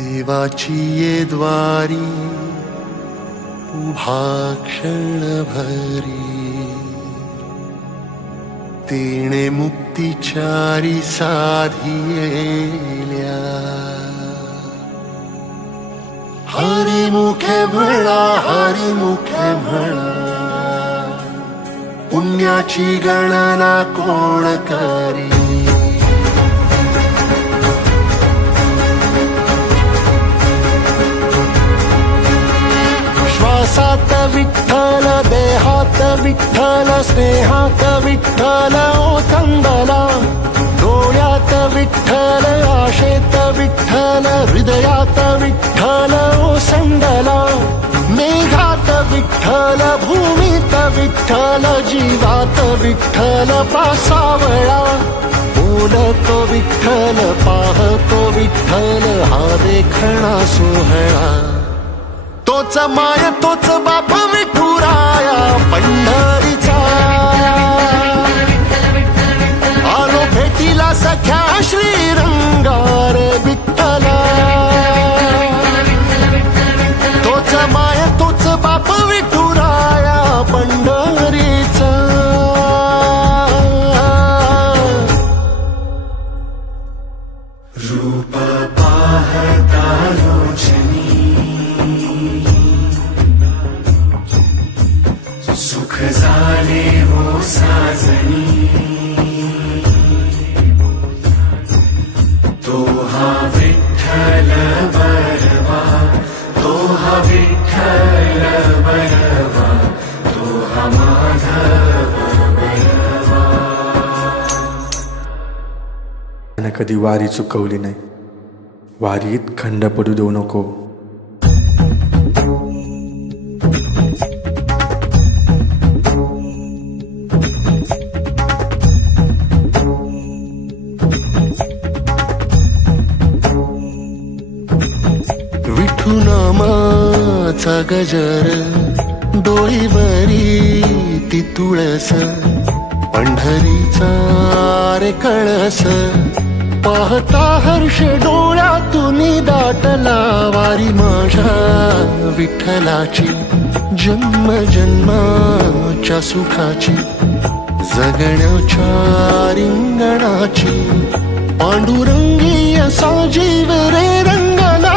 देवाची ये द्वारी उभा क्षणभरी, तेणे मुक्तिचारी साधियेल्या. हरी मुखे म्हणा, हरी मुखे म्हणा, पुण्याची गणना कोण करी. श्वासात विठ्ठल, देहात विठ्ठल, स्नेहात विठ्ठल ओथंबला. डोळ्यात विठ्ठल, आशेत विठ्ठल, हृदयात विठ्ठल ओसंडला. मेघात विठ्ठल, भूमीत विठ्ठल, जीवात विठ्ठल पासावळा. बोलतो विठ्ठल, पाहतो विठ्ठल, हा देखणा सोहळा. तोच माय तोच बाप विठुराया पंढरीचा. आलो भेटीला सख्या श्रीरंगार विठ्ठला. तोच माय तोच बाप विठुराया पंढरीचा. रूप पाहता लोचनी, सुख झाले हो साजनी. तो हा विठ्ठल बरवा, तो हा विठ्ठल बरवा, तो हा माधव बरवा. कधी वारी चुकवली नाही, वारीत खंड पडू देऊ नको. विठुनामाचा गजर, डोईवरी ती तुळस, पंढरीचा रे कळस. पाहता हर्ष डोळ्यातून दाटला, वारी माझ्या विठ्ठलाची, जन्म जन्माच्या सुखाची, जगण्याच्या रिंगणाची. पांडुरंगी असा जीव रे रंगला,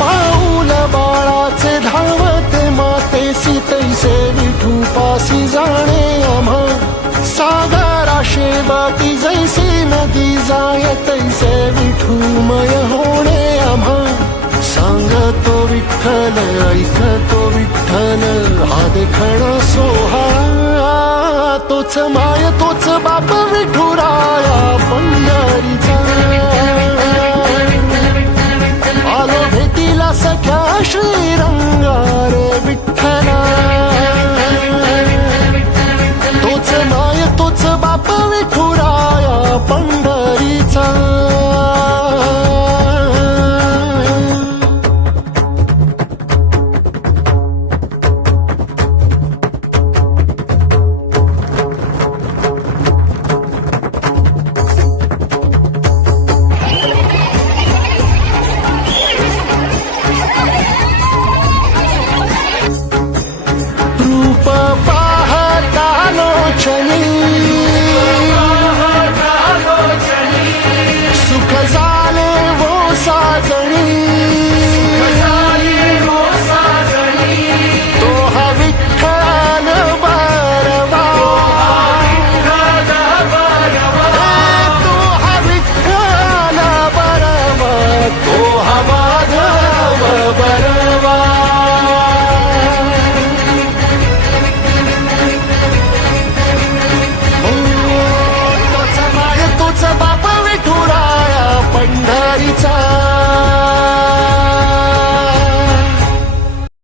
पाऊल बाळाचे धावते मातेसी, तैसे विठू पासी जाणे आम्हा. सागराशे बाती जैसी नदी जाय, तैसे विठूमय होणे आम्हा. सांगतो विठ्ठल, ऐकतो विठ्ठल, हा देखणा सोहळा. तोच माय तोच बाप विठुरा.